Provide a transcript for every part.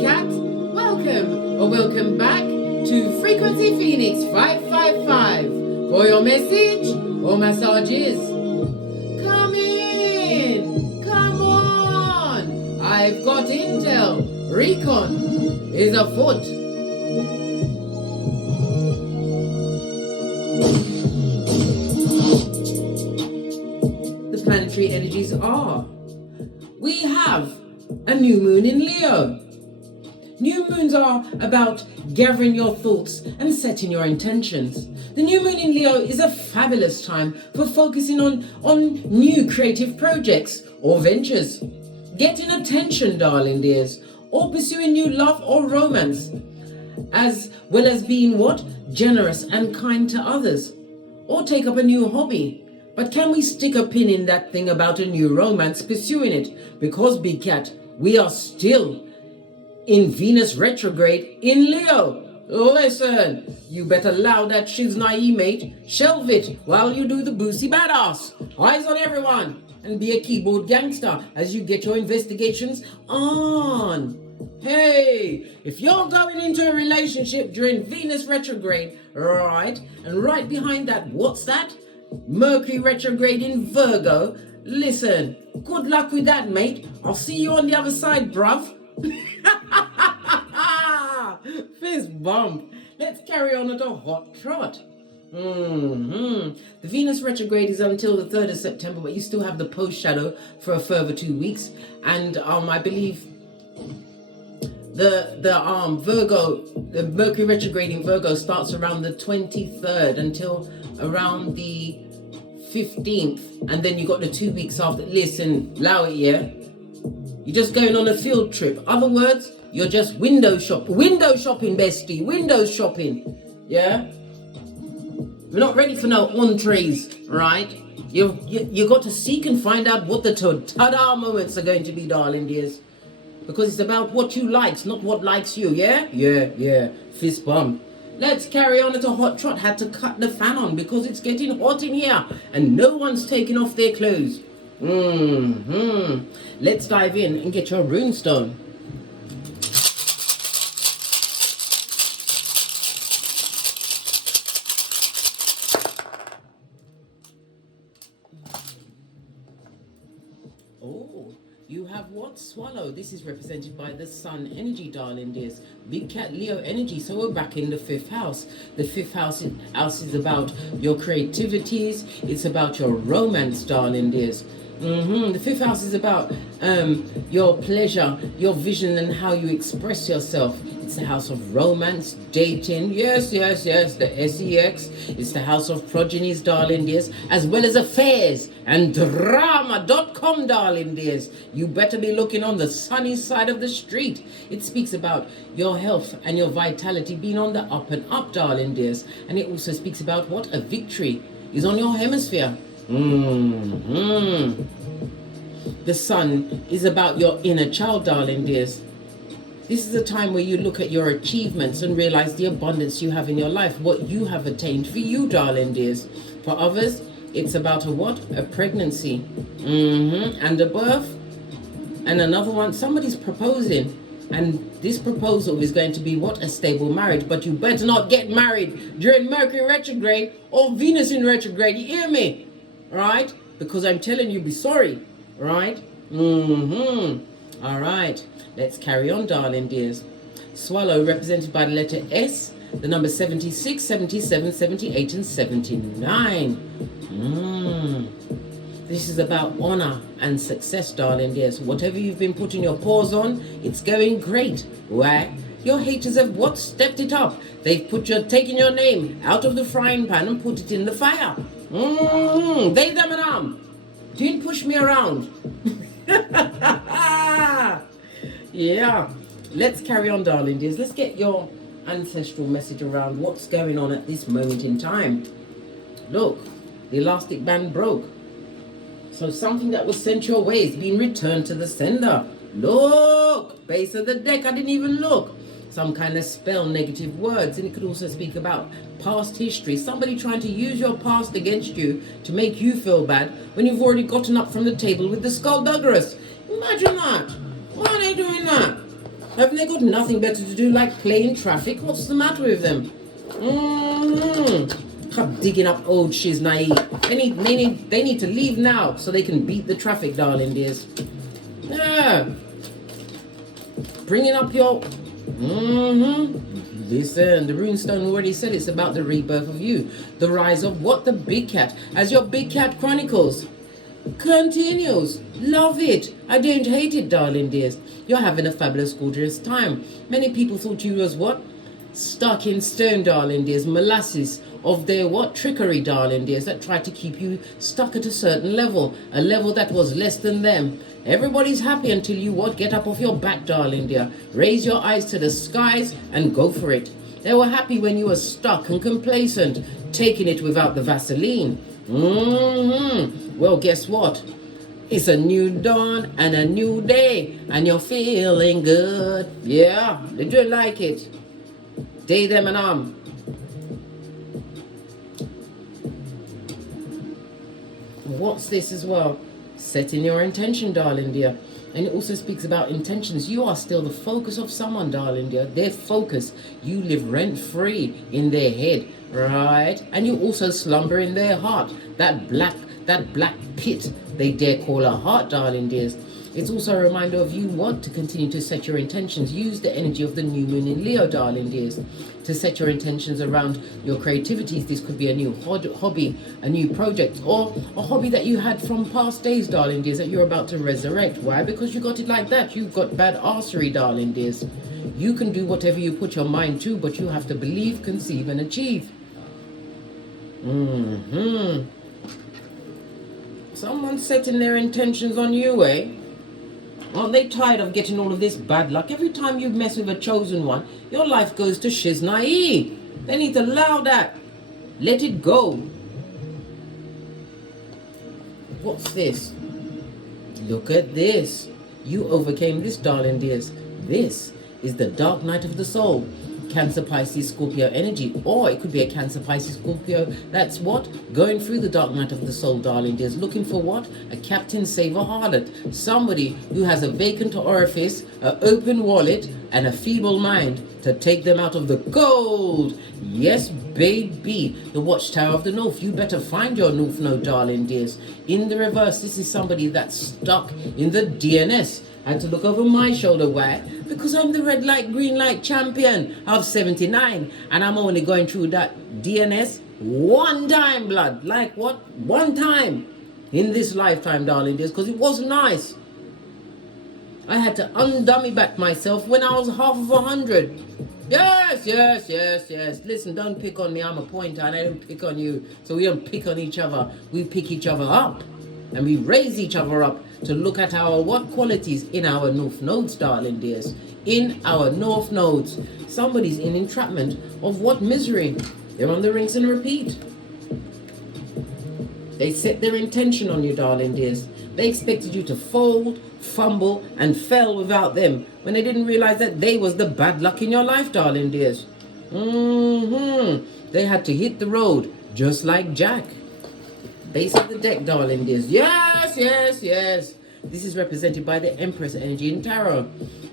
cat. Welcome or welcome back to Frequency Phoenix 555 for your message or massages. Come in, come on. I've got intel. Recon is afoot. The planetary energies are. We have a new moon in Leo. New moons are about gathering your thoughts and setting your intentions. The new moon in Leo is a fabulous time for focusing on new creative projects or ventures, getting attention, darling dears, or pursuing new love or romance, as well as being what? Generous and kind to others, or take up a new hobby. But can we stick a pin in that thing about a new romance, pursuing it? Because, Big Cat, we are still in Venus retrograde in Leo. Listen, you better allow that shiznai, mate. Shelve it while you do the boosie badass. Eyes on everyone, and be a keyboard gangster as you get your investigations on. Hey, if you're going into a relationship during Venus retrograde, right, and right behind that, what's that? Mercury retrograde in Virgo. Listen, good luck with that, mate. I'll see you on the other side, bruv. Fist bump. Let's carry on at a hot trot. The Venus retrograde is until the 3rd of September, but you still have the post shadow for a further 2 weeks. And I believe the Mercury retrograde in Virgo starts around the 23rd until around the 15th, and then you got the 2 weeks after. Listen, allow it, yeah? You're just going on a field trip. Other words, you're just window shopping, bestie, window shopping, yeah? We're not ready for no entrees, right? You got to seek and find out what the ta-da moments are going to be, darling dears. Because it's about what you like, not what likes you, yeah? Yeah, fist bump. Let's carry on at a hot trot. Had to cut the fan on because it's getting hot in here and no one's taking off their clothes. Let's dive in and get your runestone. Oh, you have what? Swallow. This is represented by the sun energy, darling dears. Big Cat Leo energy. So we're back in the 5th house. The 5th house is about your creativities. It's about your romance, darling dears. The 5th house is about your pleasure, your vision, and how you express yourself. It's the house of romance, dating, yes, the SEX. It's the house of progenies, darling dears, as well as affairs and drama.com, darling dears. You better be looking on the sunny side of the street. It speaks about your health and your vitality being on the up and up, darling dears. And it also speaks about what? A victory is on your hemisphere. The sun is about your inner child, darling dears. This is a time where you look at your achievements and realize the abundance you have in your life, what you have attained for you, darling dears. For others, it's about a what? A pregnancy. And a birth. And another one, somebody's proposing. And this proposal is going to be what? A stable marriage. But you better not get married during Mercury retrograde or Venus in retrograde. You hear me? Right? Because I'm telling you, be sorry. Right? All right. Let's carry on, darling dears. Swallow, represented by the letter S, the number 76, 77, 78, and 79. This is about honor and success, darling dears. Whatever you've been putting your paws on, it's going great. Why? Your haters have what? Stepped it up. They've taken your name out of the frying pan and put it in the fire. They, them, and them. Didn't push me around. Yeah. Let's carry on, darling dears. Let's get your ancestral message around what's going on at this moment in time. Look, the elastic band broke. So something that was sent your way is being returned to the sender. Look, base of the deck, I didn't even look. Some kind of spell, negative words, and it could also speak about past history. Somebody trying to use your past against you to make you feel bad when you've already gotten up from the table with the skullduggerous. Imagine that. Why are they doing that? Haven't they got nothing better to do like play in traffic? What's the matter with them? Stop digging up old shiz naive. They need to leave now so they can beat the traffic, darling dears. Yeah. Bringing up your... Listen, the Runestone already said it's about the rebirth of you. The rise of what? The big cat. As your big cat chronicles continues. Love it. I don't hate it, darling dears. You're having a fabulous, gorgeous time. Many people thought you was what? Stuck in stone, darling dears. Molasses of their what? Trickery, darling dears, that tried to keep you stuck at a certain level. A level that was less than them. Everybody's happy until you what? Get up off your back, darling dear. Raise your eyes to the skies and go for it. They were happy when you were stuck and complacent, taking it without the Vaseline. Well, guess what? It's a new dawn and a new day, and you're feeling good. Yeah, did you like it? They, them, and What's this as well? Setting your intention, darling dear. And it also speaks about intentions. You are still the focus of someone, darling dear. Their focus. You live rent-free in their head, right? And you also slumber in their heart. That black pit they dare call a heart, darling dears. It's also a reminder of you want to continue to set your intentions. Use the energy of the new moon in Leo, darling dears, to set your intentions around your creativities. This could be a new hobby, a new project, or a hobby that you had from past days, darling dears, that you're about to resurrect. Why? Because you got it like that. You've got bad arsery, darling dears. You can do whatever you put your mind to, but you have to believe, conceive, and achieve. Someone's setting their intentions on you, eh? Aren't they tired of getting all of this bad luck? Every time you mess with a chosen one, your life goes to shiz naive. They need to allow that. Let it go. What's this? Look at this. You overcame this, darling dears. This is the dark night of the soul. Cancer, Pisces, Scorpio energy, or it could be a Cancer, Pisces, Scorpio that's what? Going through the dark night of the soul, darling dears, looking for what? A captain, saver, harlot. Somebody who has a vacant orifice, an open wallet, and a feeble mind to take them out of the cold. Yes, baby. The Watchtower of the North. You better find your North Node, darling dears. In the reverse, this is somebody that's stuck in the DNS. I had to look over my shoulder. Why? Because I'm the red light, green light champion of 79. And I'm only going through that DNS one time, blood. Like what? One time in this lifetime, darling dears, because it wasn't nice. I had to undummy back myself when I was half of 100. Yes. Listen, don't pick on me. I'm a pointer and I don't pick on you. So we don't pick on each other. We pick each other up. And we raise each other up to look at our what qualities in our North Nodes, darling dears. In our North Nodes. Somebody's in entrapment of what misery? They're on the rinse and repeat. They set their intention on you, darling dears. They expected you to fold, fumble, and fail without them when they didn't realize that they was the bad luck in your life, darling dears. They had to hit the road, just like Jack. Base of the deck, darling dears. Yes. This is represented by the Empress energy in Tarot.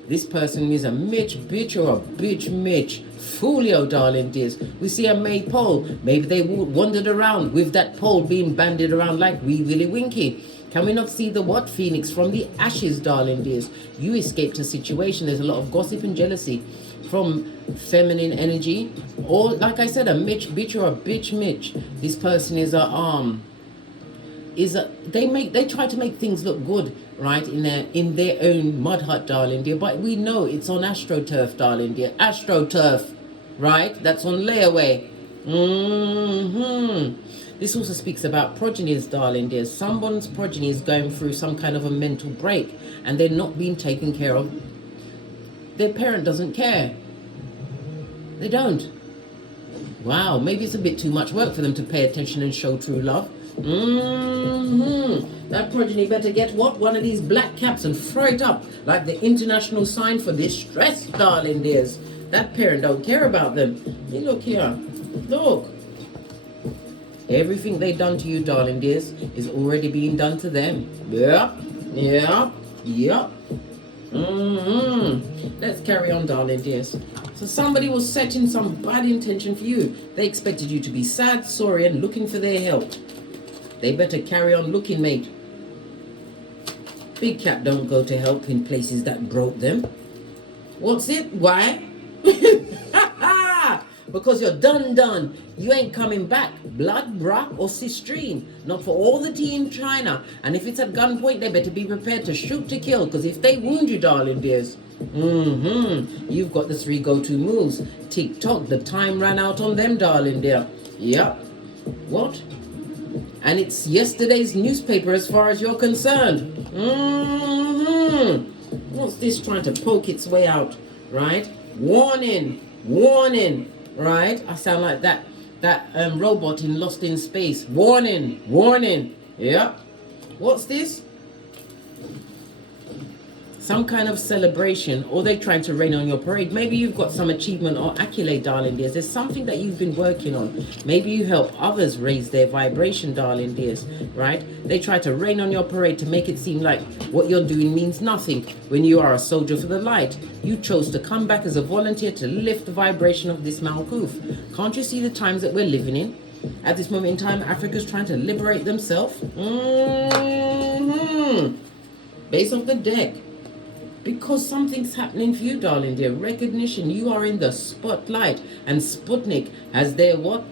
This person is a Mitch bitch or a bitch Mitch. Foolio, darling dears. We see a May pole. Maybe they wandered around with that pole being bandied around like wee Willy Winky. Can we not see the what? Phoenix from the ashes, darling dears. You escaped a situation. There's a lot of gossip and jealousy from feminine energy. Or, like I said, a Mitch bitch or a bitch Mitch. This person is they try to make things look good, right, in their own mud hut, darling dear, but we know it's on AstroTurf, darling dear. AstroTurf, right? That's on layaway. This also speaks about progenies, darling dear. Someone's progeny is going through some kind of a mental break and they're not being taken care of. Their parent doesn't care. They don't. Wow, maybe it's a bit too much work for them to pay attention and show true love. That progeny better get what? One of these black caps and throw it up like the international sign for distress, darling dears. That parent don't care about them. You look here. Look. Everything they done to you, darling dears, is already being done to them. Yeah. Let's carry on, darling dears. So somebody was setting some bad intention for you. They expected you to be sad, sorry, and looking for their help. They better carry on looking, mate. Big cat don't go to help in places that broke them. What's it? Why? Because you're done. You ain't coming back. Blood, bra, or sistrine. Not for all the tea in China. And if it's at gunpoint, they better be prepared to shoot to kill. Because if they wound you, darling dears, you've got the 3 go-to moves. Tick-tock, the time ran out on them, darling dear. Yep. What? And it's yesterday's newspaper as far as you're concerned. What's this trying to poke its way out? Right? Warning. Right? I sound like that robot in Lost in Space. Warning. Yep. What's this? Some kind of celebration, or they're trying to rain on your parade. Maybe you've got some achievement or accolade, darling dears. There's something that you've been working on. Maybe you help others raise their vibration, darling dears, right? They try to rain on your parade to make it seem like what you're doing means nothing when you are a soldier for the light. You chose to come back as a volunteer to lift the vibration of this Malkuth. Can't you see the times that we're living in? At this moment in time, Africa's trying to liberate themselves. Base of the deck. Because something's happening for you, darling dear. Recognition. You are in the spotlight. And Sputnik has their what?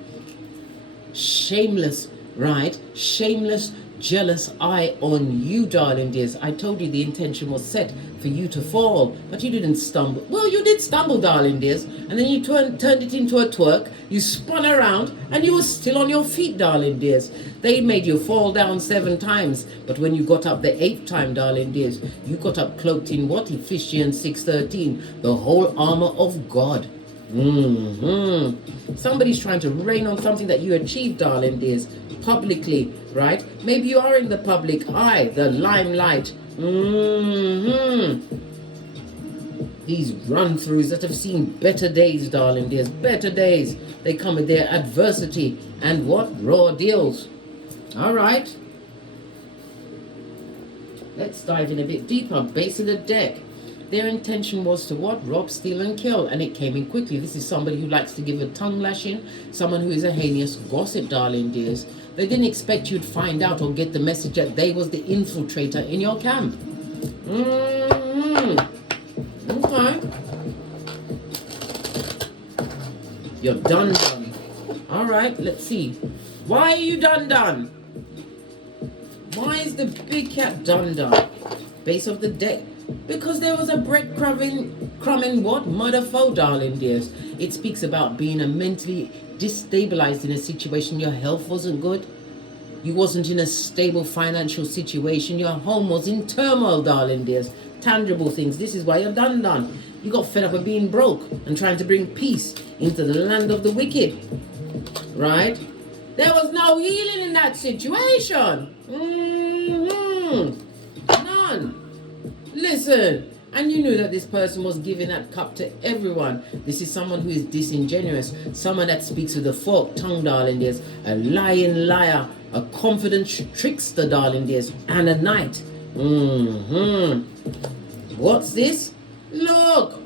Shameless, right? Shameless, jealous eye on you, darling dears. I told you the intention was set for you to fall. But you didn't stumble. Well, you did stumble, darling dears. And then you turned it into a twerk. You spun around. And you were still on your feet, darling dears. They made you fall down 7 times. But when you got up the 8th time, darling dears, you got up cloaked in what? Ephesians 6:13. The whole armor of God. Somebody's trying to rain on something that you achieved, darling dears, publicly, right? Maybe you are in the public eye, the limelight. These run-throughs that have seen better days, darling dears, better days. They come with their adversity and what? Raw deals. All right. Let's dive in a bit deeper. Base of the deck. Their intention was to what? Rob, steal, and kill. And it came in quickly. This is somebody who likes to give a tongue lashing. Someone who is a heinous gossip, darling dears. They didn't expect you'd find out or get the message that they was the infiltrator in your camp. Okay. You're done. All right, let's see. Why are you done? Why is the big cat done? Base of the deck. Because there was a breadcrumbing what? Mother foe, darling dears. It speaks about being mentally destabilized in a situation. Your health wasn't good. You wasn't in a stable financial situation. Your home was in turmoil, darling dears. Tangible things. This is why you're done. You got fed up with being broke and trying to bring peace into the land of the wicked. Right? There was no healing in that situation. None. Listen. And you knew that this person was giving that cup to everyone. This is someone who is disingenuous. Someone that speaks with a forked tongue, darling dears. A lying liar. A confident trickster, darling dears. And a knight. What's this? Look.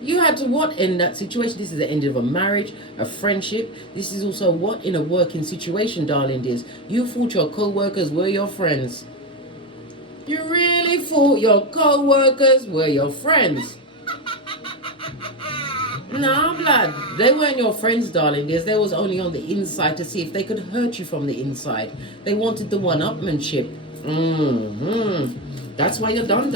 You had to what? End that situation. This is the end of a marriage, a friendship. This is also what? In a working situation, darling dears. You thought your co-workers were your friends. You really thought your co-workers were your friends. Nah, blood. They weren't your friends, darling dears. They was only on the inside to see if they could hurt you from the inside. They wanted the one-upmanship. That's why you're done.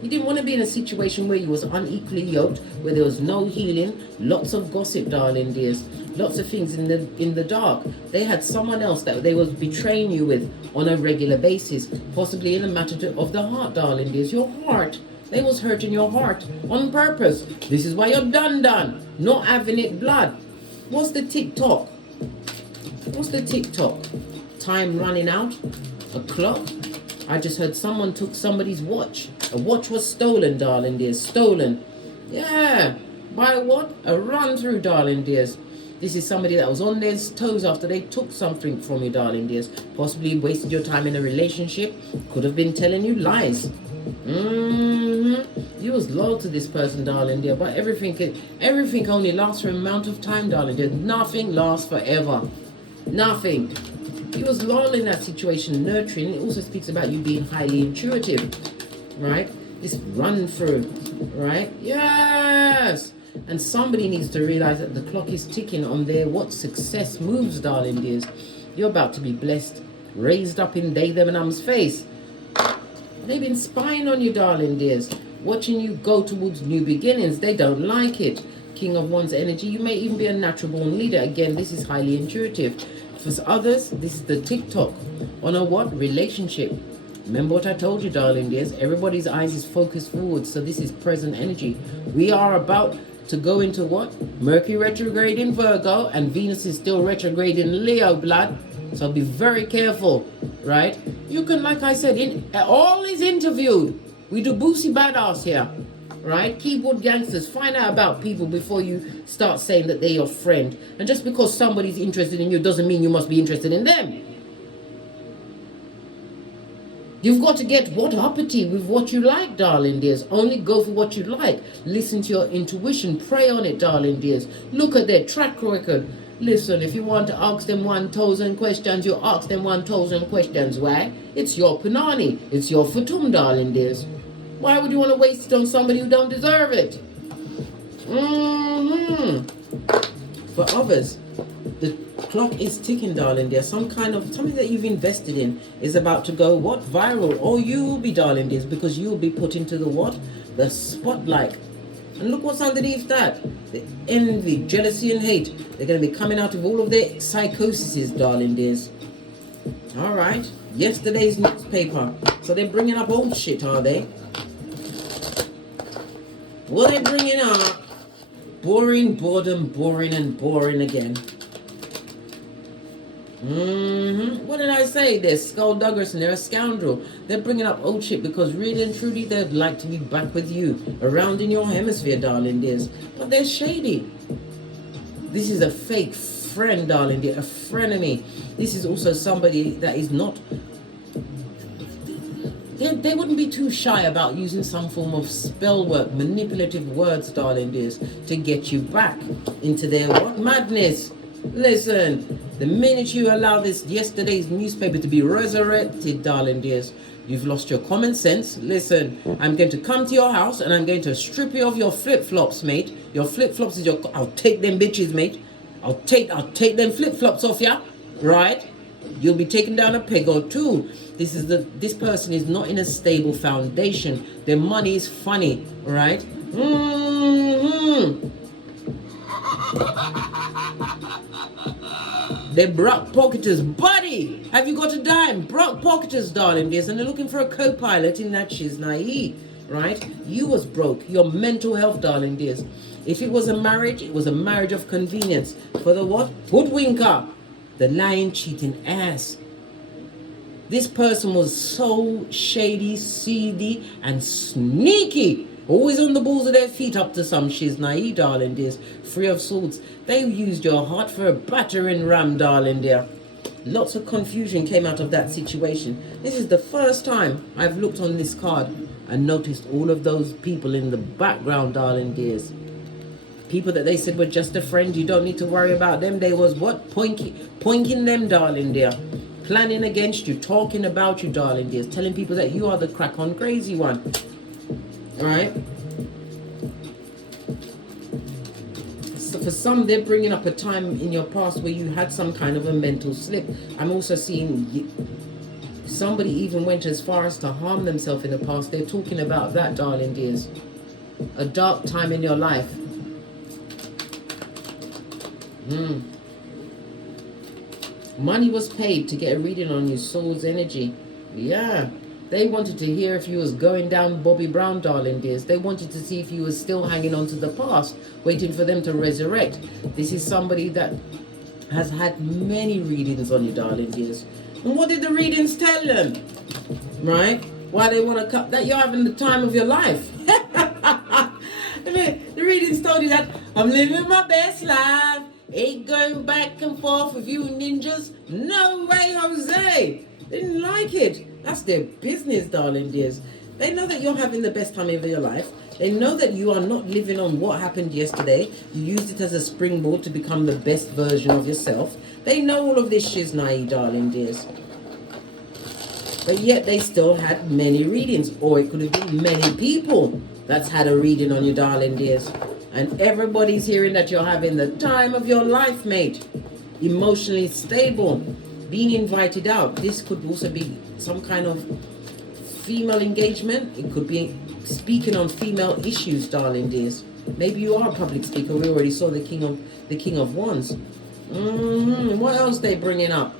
You didn't want to be in a situation where you was unequally yoked, where there was no healing, lots of gossip, darling dears, lots of things in the dark. They had someone else that they was betraying you with on a regular basis, possibly in a matter of the heart, darling dears. Your heart. They was hurting your heart on purpose. This is why you're done. Not having it, blood. What's the tick-tock? Time running out? A clock? I just heard someone took somebody's watch. A watch was stolen, darling dears. Stolen. Yeah. By what? A run-through, darling dears. This is somebody that was on their toes after they took something from you, darling dears. Possibly wasted your time in a relationship. Could have been telling you lies. You was loyal to this person, darling dear, but everything only lasts for an amount of time, darling dear. Nothing lasts forever. Nothing. You was loyal in that situation, nurturing. It also speaks about you being highly intuitive, right? This run through, right? Yes. And somebody needs to realize that the clock is ticking on their what success moves, darling dears. You're about to be blessed, raised up in they, them, and um's face. They've been spying on you, darling dears, watching you go towards new beginnings. They don't like it. King of Wands energy. You may even be a natural born leader. Again, this is highly intuitive. For others, this is the TikTok on a what? Relationship. Remember what I told you, darling dears. Everybody's eyes is focused forward. So this is present energy. We are about to go into what? Mercury retrograde in Virgo, and Venus is still retrograde in Leo, blood. So be very careful, right? You can, like I said, all is interviewed. We do boosie badass here, right? Keyboard gangsters. Find out about people before you start saying that they're your friend. And just because somebody's interested in you doesn't mean you must be interested in them. You've got to get what uppity with what you like, darling dears. Only go for what you like. Listen to your intuition. Pray on it, darling dears. Look at their track record. Listen, if you want to ask them 1,000 questions, you ask them 1,000 questions. Why? It's your punani. It's your futum, darling dears. Why would you want to waste it on somebody who don't deserve it? For others, the clock is ticking, darling dear. Something that you've invested in is about to go what? Viral. Or you will be, darling dears, because you will be put into the what? The spotlight. And look what's underneath that. The envy, jealousy, and hate. They're going to be coming out of all of their psychoses, darling dears. All right. Yesterday's newspaper. So they're bringing up old shit, are they? What are they bringing up? Boring, boredom, boring, and boring again. What did I say? They're skullduggerous and they're a scoundrel. They're bringing up old shit because really and truly they'd like to be back with you, around in your hemisphere, darling dears. But they're shady. This is a fake friend, darling dear, a frenemy. This is also somebody that is not... They wouldn't be too shy about using some form of spell work, manipulative words, darling dears, to get you back into their what? Madness. Listen, the minute you allow this yesterday's newspaper to be resurrected, darling dears, you've lost your common sense. Listen, I'm going to come to your house and I'm going to strip you of your flip-flops, mate. Your flip-flops is your... I'll take them bitches, mate. I'll take them flip-flops off ya, right? You'll be taken down a peg or two. This person is not in a stable foundation. Their money is funny, right? They're broke pocketers. Buddy, have you got a dime? Broke pocketers, darling dears, and they're looking for a co-pilot in that shiznai, right? You was broke. Your mental health, darling dears. If it was a marriage, it was a marriage of convenience. For the what? Hoodwinker. The lying, cheating ass. This person was so shady, seedy, and sneaky. Always on the balls of their feet up to some shiznai, darling dears. Three of Swords. They used your heart for a battering ram, darling dear. Lots of confusion came out of that situation. This is the first time I've looked on this card and noticed all of those people in the background, darling dears. People that they said were just a friend, you don't need to worry about them. They was what? Pointing them, darling dear. Planning against you, talking about you, darling dears. Telling people that you are the crack-on crazy one. Alright? So for some, they're bringing up a time in your past where you had some kind of a mental slip. I'm also seeing somebody even went as far as to harm themselves in the past. They're talking about that, darling dears. A dark time in your life. Money was paid to get a reading on you, Soul's energy. Yeah. They wanted to hear if you was going down Bobby Brown, darling dears. They wanted to see if you was still hanging on to the past, waiting for them to resurrect. This is somebody that has had many readings on you, darling dears. And what did the readings tell them? Right? Why they want to cut that? You're having the time of your life. The readings told you that I'm living my best life. Ain't going back and forth with you ninjas. No way, Jose. They didn't like it. That's their business, darling dears. They know that you're having the best time of your life. They know that you are not living on what happened yesterday. You used it as a springboard to become the best version of yourself. They know all of this shiznai, darling dears. But yet they still had many readings. Or it could have been many people that's had a reading on you, darling dears. And everybody's hearing that you're having the time of your life, mate. Emotionally stable. Being invited out. This could also be some kind of female engagement. It could be speaking on female issues, darling dears. Maybe you are a public speaker. We already saw the King of Wands. What else they bringing up?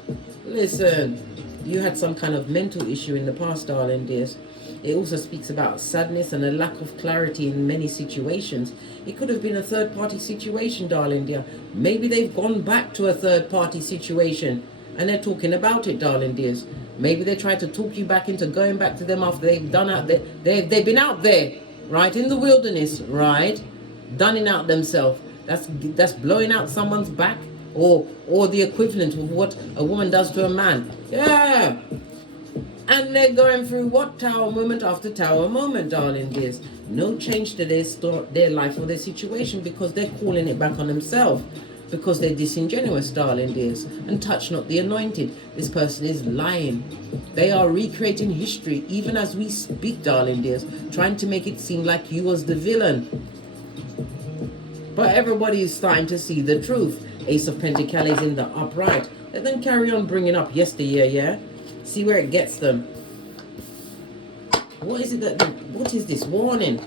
Listen, you had some kind of mental issue in the past, darling dears. It also speaks about sadness and a lack of clarity in many situations. It could have been a third-party situation, darling dear. Maybe they've gone back to a third-party situation and they're talking about it, darling dears. Maybe they tried to talk you back into going back to them after they've done out there. They've been out there, right, in the wilderness, right, dunning out themselves. That's blowing out someone's back, or the equivalent of what a woman does to a man. Yeah. And they're going through what? Tower moment after tower moment, darling dears. No change to their life or their situation because they're calling it back on themselves. Because they're disingenuous, darling dears. And touch not the anointed. This person is lying. They are recreating history even as we speak, darling dears. Trying to make it seem like you was the villain. But everybody is starting to see the truth. Ace of Pentacles in the upright. Let them carry on bringing up yesteryear, yeah? See where it gets them. What is it what is this warning?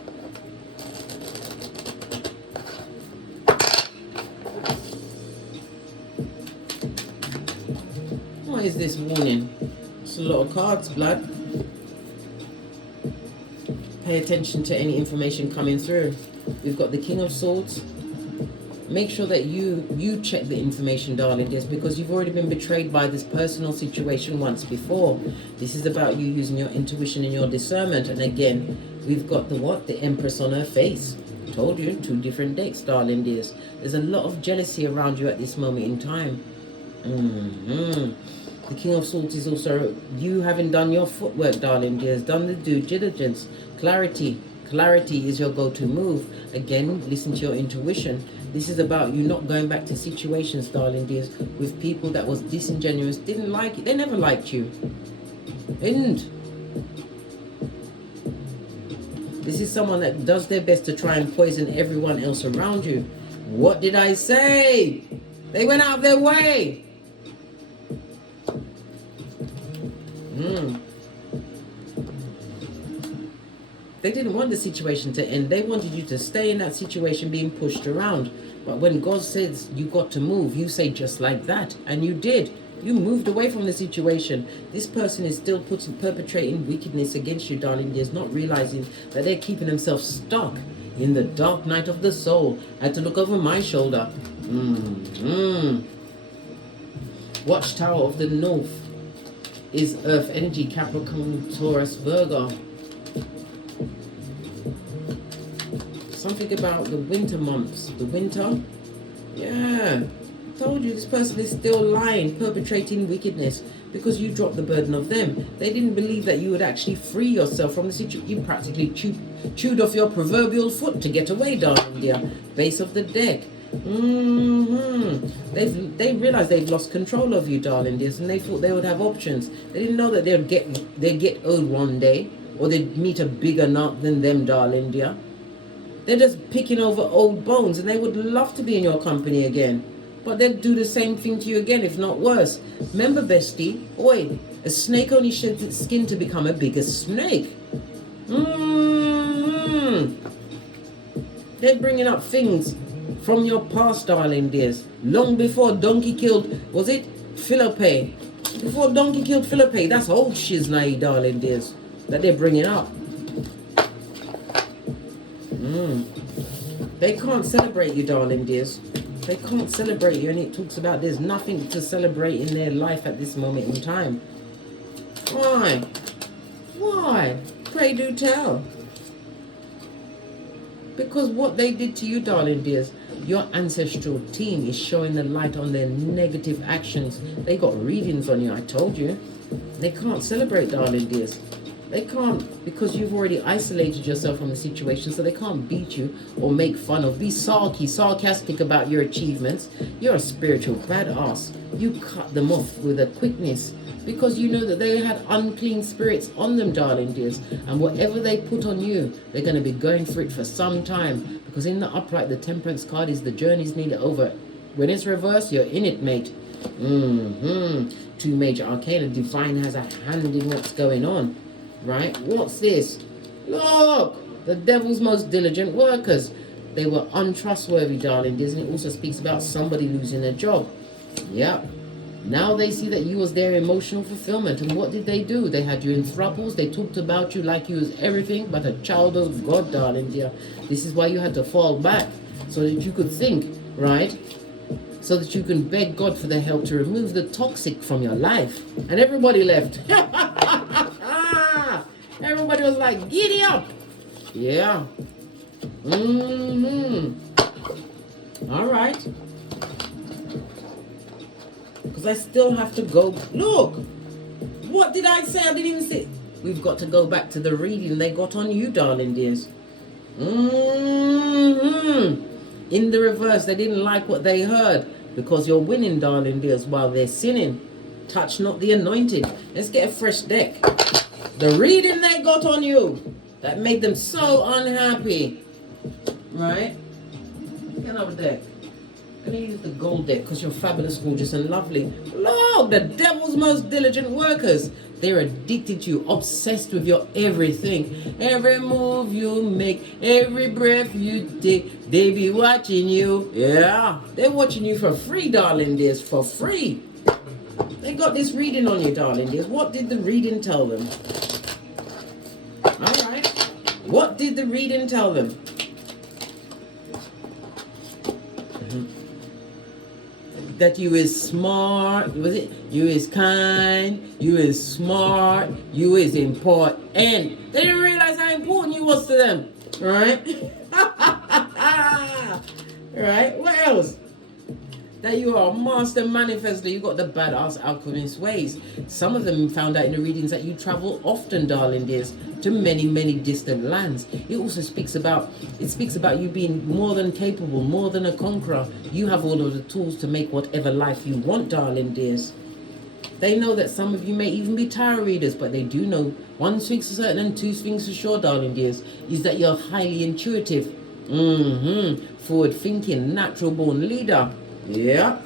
What is this warning? It's a lot of cards, blood. Pay attention to any information coming through. We've got the King of Swords. Make sure that you check the information, darling, yes, because you've already been betrayed by this personal situation once before. This is about you using your intuition and your discernment. And again, we've got the what? The Empress on her face. Told you, 2 different decks, darling dears. There's a lot of jealousy around you at this moment in time. The King of Swords is also you having done your footwork, darling dears, done the due diligence. Clarity is your go-to move. Again, listen to your intuition. This is about you not going back to situations, darling dears, with people that was disingenuous, didn't like it. They never liked you. Didn't. This is someone that does their best to try and poison everyone else around you. What did I say? They went out of their way. They didn't want the situation to end. They wanted you to stay in that situation being pushed around. But when God says you got to move, you say just like that. And you did. You moved away from the situation. This person is still perpetrating wickedness against you, darling. They're not realizing that they're keeping themselves stuck in the dark night of the soul. I had to look over my shoulder. Watchtower of the North is Earth energy, Capricorn, Taurus, Virgo. Something about the winter months. The winter? Yeah. I told you this person is still lying, perpetrating wickedness because you dropped the burden of them. They didn't believe that you would actually free yourself from the situation. You practically chewed off your proverbial foot to get away, darling dear. Base of the deck. They realized they've lost control of you, darling dears, and they thought they would have options. They didn't know that they'd get old one day, or they'd meet a bigger nut than them, darling dear. They're just picking over old bones, and they would love to be in your company again. But they'd do the same thing to you again, if not worse. Remember, bestie, oi, a snake only sheds its skin to become a bigger snake. They're bringing up things from your past, darling dears. Long before Donkey killed, was it Philippe? Before Donkey killed Philippe, that's old shiznai, darling dears, that they're bringing up. They can't celebrate you, darling dears. They can't celebrate you, and it talks about there's nothing to celebrate in their life at this moment in time. Why? Why? Pray do tell. Because what they did to you, darling dears, your ancestral team is showing the light on their negative actions. They got readings on you, I told you. They can't celebrate, darling dears. They can't, because you've already isolated yourself from the situation, so they can't beat you or make fun of. Be sarcastic about your achievements. You're a spiritual badass. You cut them off with a quickness, because you know that they had unclean spirits on them, darling dears. And whatever they put on you, they're going to be going for it for some time. Because in the upright, the Temperance card is the journey's nearly over. When it's reversed, you're in it, mate. Two major arcana. Divine has a hand in what's going on. Right? What's this? Look! The devil's most diligent workers. They were untrustworthy, darling dears. And it also speaks about somebody losing their job. Yep. Now they see that you was their emotional fulfillment. And what did they do? They had you in thruples. They talked about you like you was everything but a child of God, darling dear. This is why you had to fall back. So that you could think, right? So that you can beg God for the help to remove the toxic from your life. And everybody left. Everybody was like, giddy up. Yeah. All right. Because I still have to go. Look. What did I say? I didn't even say. We've got to go back to the reading they got on you, darling dears. In the reverse, they didn't like what they heard. Because you're winning, darling dears, while they're sinning. Touch not the anointed. Let's get a fresh deck. The reading they got on you that made them so unhappy. Right? Get another deck. I'm going to use the gold deck because you're fabulous, gorgeous, and lovely. Look, the devil's most diligent workers. They're addicted to you, obsessed with your everything. Every move you make, every breath you take, they be watching you. Yeah, they're watching you for free, darling dears, for free. They got this reading on you, darling dears. What did the reading tell them? All right. What did the reading tell them? That you is smart, was it? You is kind, you is smart, you is important. They didn't realize how important you was to them, right? Right, what else? That you are a master manifester, you got the badass alchemist ways. Some of them found out in the readings that you travel often, darling dears, to many, many distant lands. It also speaks about you being more than capable, more than a conqueror. You have all of the tools to make whatever life you want, darling dears. They know that some of you may even be tarot readers, but they do know one thing's for certain and two things for sure, darling dears, is that you're highly intuitive, forward thinking, natural born leader. Yeah.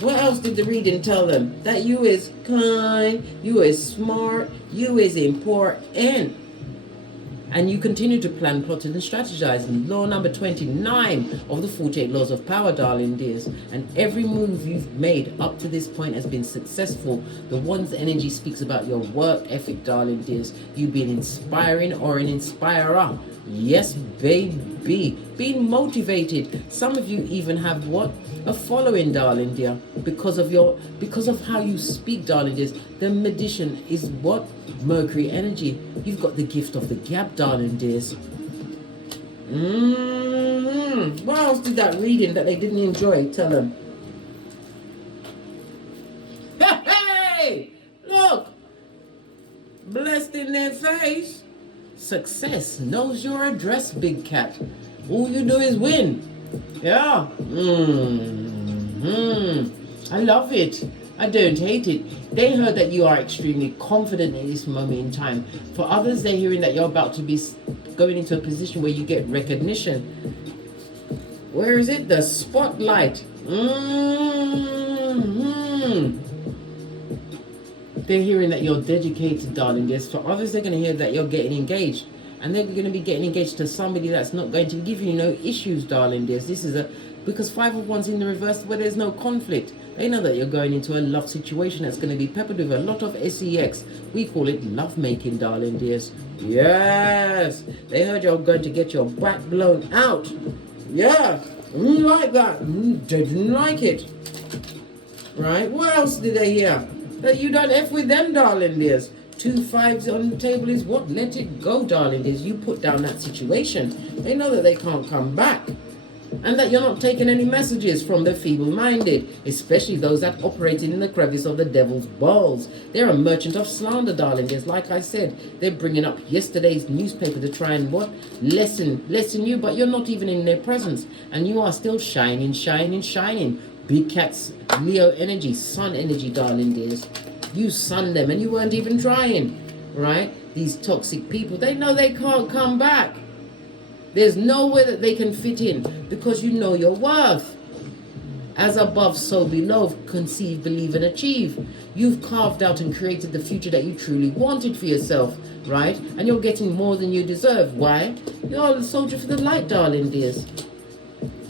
What else did the reading tell them? That you is kind, you is smart, you is important. And you continue to plan, plot, and strategize. Law number 29 of the 48 laws of power, darling dears. And every move you've made up to this point has been successful. The one's energy speaks about your work ethic, darling dears. You being inspiring or an inspirer. Yes, baby. Being motivated. Some of you even have what? A following, darling dear. Because of how you speak, darling dears. The magician is what? Mercury energy. You've got the gift of the gab, darling dears. What else did that reading that they didn't enjoy tell them? Hey! Look! Blessed in their face. Success knows your address, big cat. All you do is win. Yeah. I love it. I don't hate it. They heard that you are extremely confident in this moment in time. For others, they're hearing that you're about to be going into a position where you get recognition. Where is it? The spotlight. They're hearing that you're dedicated, darling. Yes. For others, they're going to hear that you're getting engaged. And they're going to be getting engaged to somebody that's not going to give you no issues, darling dears. This is because 5 of Wands in the reverse where there's no conflict. They know that you're going into a love situation that's going to be peppered with a lot of sex. We call it love making, darling dears. Yes. They heard you're going to get your back blown out. Yeah. Like that. They didn't like it. Right. What else did they hear? That you don't F with them, darling dears. 2 5s on the table is what? Let it go, darling dears. You put down that situation. They know that they can't come back. and that you're not taking any messages from the feeble-minded, especially those that operate in the crevice of the devil's balls. They're a merchant of slander, darling. There's, like I said, they're bringing up yesterday's newspaper to try and what? Lessen you, but you're not even in their presence, and you are still shining. Big cats, Leo energy, sun energy, darling dears. You sun them, and you weren't even trying, right? These toxic people, they know they can't come back. There's nowhere that they can fit in because you know your worth. As above, so below, conceive, believe, and achieve. You've carved out and created the future that you truly wanted for yourself, right? And you're getting more than you deserve. Why? You're a soldier for the light, darling dears.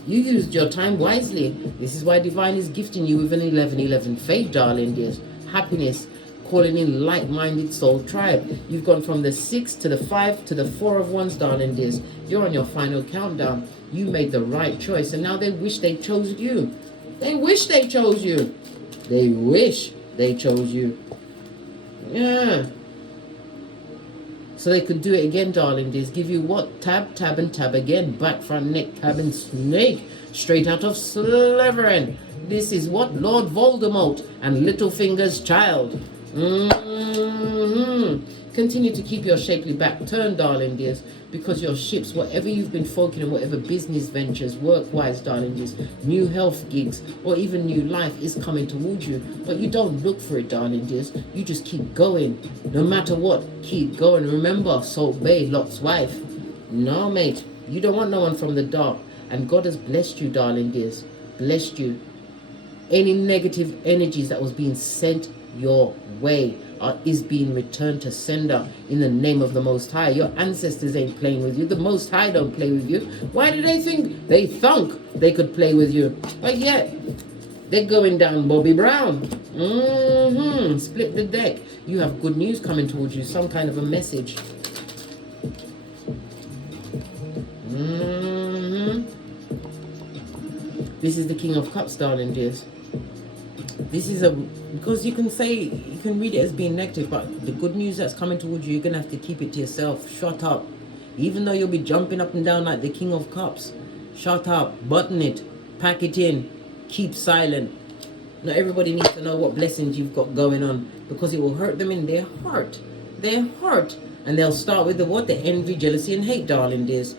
You used your time wisely. This is why Divine is gifting you with an 1111 fate, darling dears. Happiness, calling in like-minded soul tribe. You've gone from the 6 to the 5 to the 4 of wands, darling dears. You're on your final countdown. You made the right choice, and now they wish they chose you. They wish they chose you. They wish they chose you. Yeah. So they could do it again, darling dears. Give you what? Tab, tab, and tab again. Back, front, neck, tab, and snake. Straight out of Slytherin. This is what? Lord Voldemort and Littlefinger's child. Continue to keep your shapely back turned, darling dears, because your ships, whatever you've been focusing on, whatever business ventures, work-wise, darling dears, new health gigs, or even new life is coming towards you. But you don't look for it, darling dears. You just keep going. No matter what, keep going. Remember, Salt Bay, Lot's wife. No, mate, you don't want no one from the dark. And God has blessed you, darling dears. Blessed you. Any negative energies that was being sent your way is being returned to sender in the name of the Most High. Your ancestors ain't playing with you. The Most High don't play with you. Why do they think? They thunk they could play with you. But yet, they're going down Bobby Brown. Split the deck. You have good news coming towards you. Some kind of a message. This is the King of Cups, darling dears. This is because you can read it as being negative, but the good news that's coming towards you, you're going to have to keep it to yourself. Shut up. Even though you'll be jumping up and down like the King of Cups. Shut up. Button it. Pack it in. Keep silent. Not everybody needs to know what blessings you've got going on, because it will hurt them in their heart. Their heart. And they'll start with the what? The envy, jealousy, and hate, darling dears.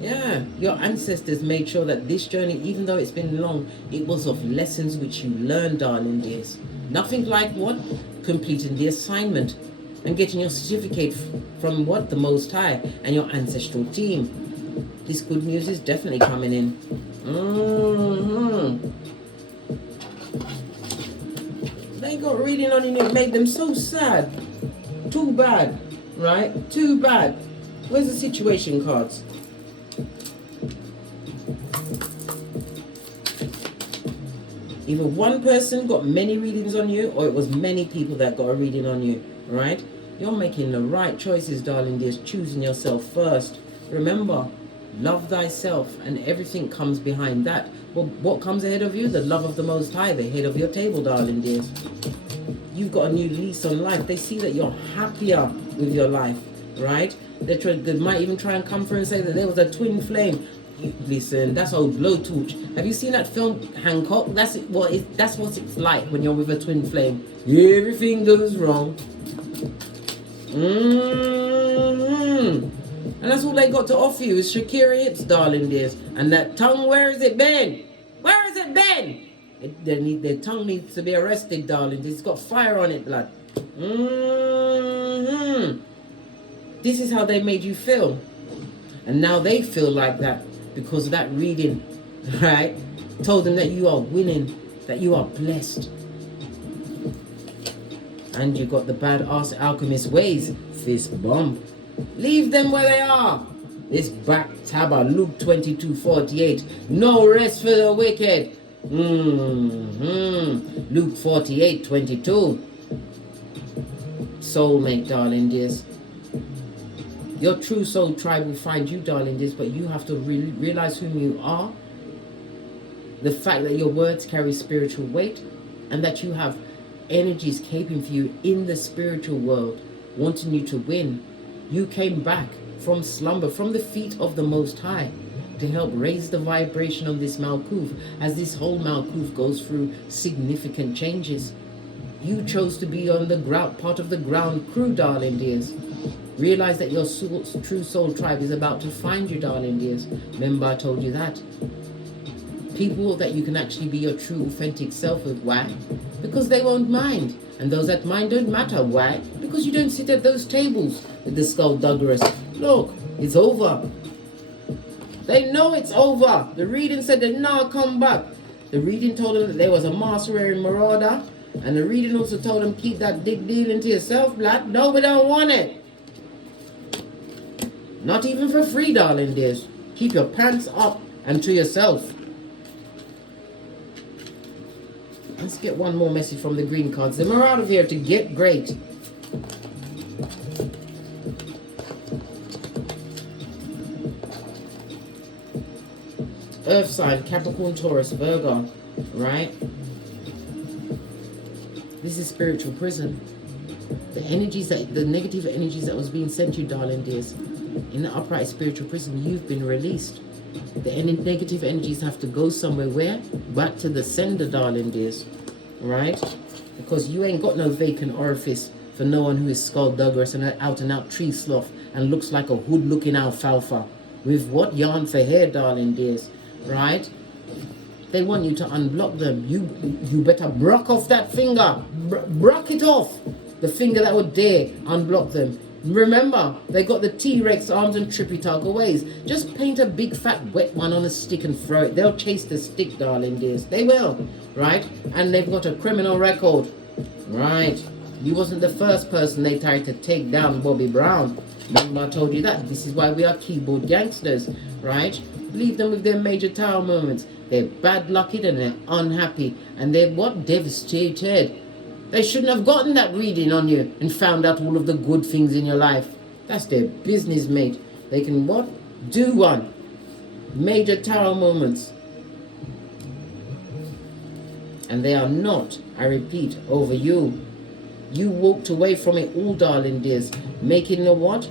Yeah, your ancestors made sure that this journey, even though it's been long, it was of lessons which you learned, darling dears. Nothing like what? Completing the assignment and getting your certificate from what? The Most High and your ancestral team. This good news is definitely coming in. They got reading on you, it made them so sad. Too bad, right? Too bad. Where's the situation cards? Either one person got many readings on you, or it was many people that got a reading on you, right? You're making the right choices, darling dears, choosing yourself first. Remember, love thyself, and everything comes behind that. Well, what comes ahead of you? The love of the Most High, the head of your table, darling dears. You've got a new lease on life. They see that you're happier with your life, right? They might even try and come through and say that there was a twin flame. Listen, that's old blowtorch. Have you seen that film Hancock? That's what it's like when you're with a twin flame. Everything goes wrong. And that's all they got to offer you is Shakira hips, darling dears. And that tongue, where is it been? Where is it been? Their tongue needs to be arrested, darling. It's got fire on it, blood. This is how they made you feel. And now they feel like that because of that reading, right? Told them that you are winning, that you are blessed. And you got the badass alchemist ways. Fist bump. Leave them where they are. This back tabber, Luke 22:48. No rest for the wicked. Luke 48:22. Soulmate, darling dears. Your true soul tribe will find you, darling dears, but you have to realize whom you are. The fact that your words carry spiritual weight, and that you have energies caping for you in the spiritual world, wanting you to win. You came back from slumber, from the feet of the Most High. to help raise the vibration of this Malkuth, as this whole Malkuth goes through significant changes. You chose to be on the part of the ground crew, darling dears. Realize that your true soul tribe is about to find you, darling dears. Remember I told you that. People that you can actually be your true authentic self with. Why? Because they won't mind. And those that mind don't matter. Why? Because you don't sit at those tables with the skullduggeress. Look, it's over. They know it's over. The reading said they now come back. The reading told them that there was a master-wearing marauder. And the reading also told them keep that dick dealing to yourself, blood. No, we don't want it. Not even for free, darling dears. Keep your pants up and to yourself. Let's get one more message from the green cards. Then we're out of here to get great. Earth sign, Capricorn, Taurus, Virgo, right? This is spiritual prison. The energies the negative energies that was being sent to you, darling dears, in the upright spiritual prison, you've been released. The negative energies have to go somewhere. Where? Back to the sender, darling dears. Right? Because you ain't got no vacant orifice for no one who is skullduggerous and an out-and-out tree sloth and looks like a hood-looking alfalfa. With what? Yarn for hair, darling dears. Right? They want you to unblock them. You better brock off that finger. Brock it off. The finger that would dare unblock them. Remember, they got the T-Rex arms and trippy-tugger ways. Just paint a big fat wet one on a stick and throw it. They'll chase the stick, darling dears. They will, right? And they've got a criminal record, right? You wasn't the first person they tried to take down, Bobby Brown. Remember I told you that. This is why we are keyboard gangsters, right? Leave them with their major tower moments. They're bad-lucked and they're unhappy. And they're what? Devastated. They shouldn't have gotten that reading on you and found out all of the good things in your life. That's their business, mate. They can what? Do one. Major tower moments. And they are not, I repeat, over you. You walked away from it all, darling dears. Making the what?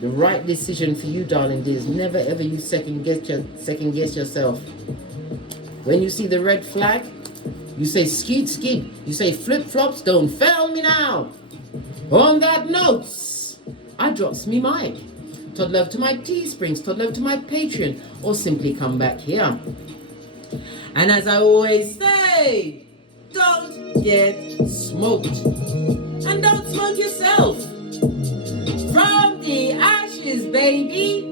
The right decision for you, darling dears. Never ever you second guess yourself. When you see the red flag, you say skeet skeet. You say flip flops, don't fail me now. On that note, I drops me mic. Todd love to my Teesprings, Todd love to my Patreon, or simply come back here. And as I always say, don't get smoked. And don't smoke yourself. From the ashes, baby.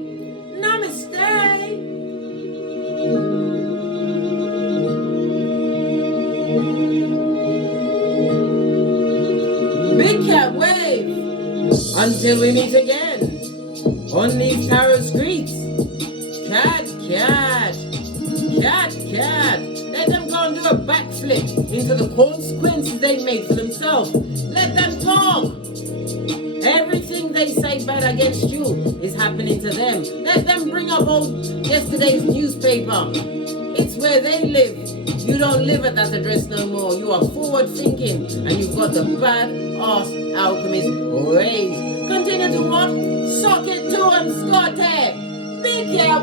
Namaste. Big cat wave. Until we meet again on these tarot streets. Cat, cat. Cat, cat. Let them go and do a backflip into the consequences they made for themselves. Let them talk. Everything they say bad against you is happening to them. Let them bring up old yesterday's newspaper. It's where they live. You don't live at that address no more. You are forward thinking and you've got the bad ass alchemist ways. Continue to what? Sock it to them, Scotty. Big yeah,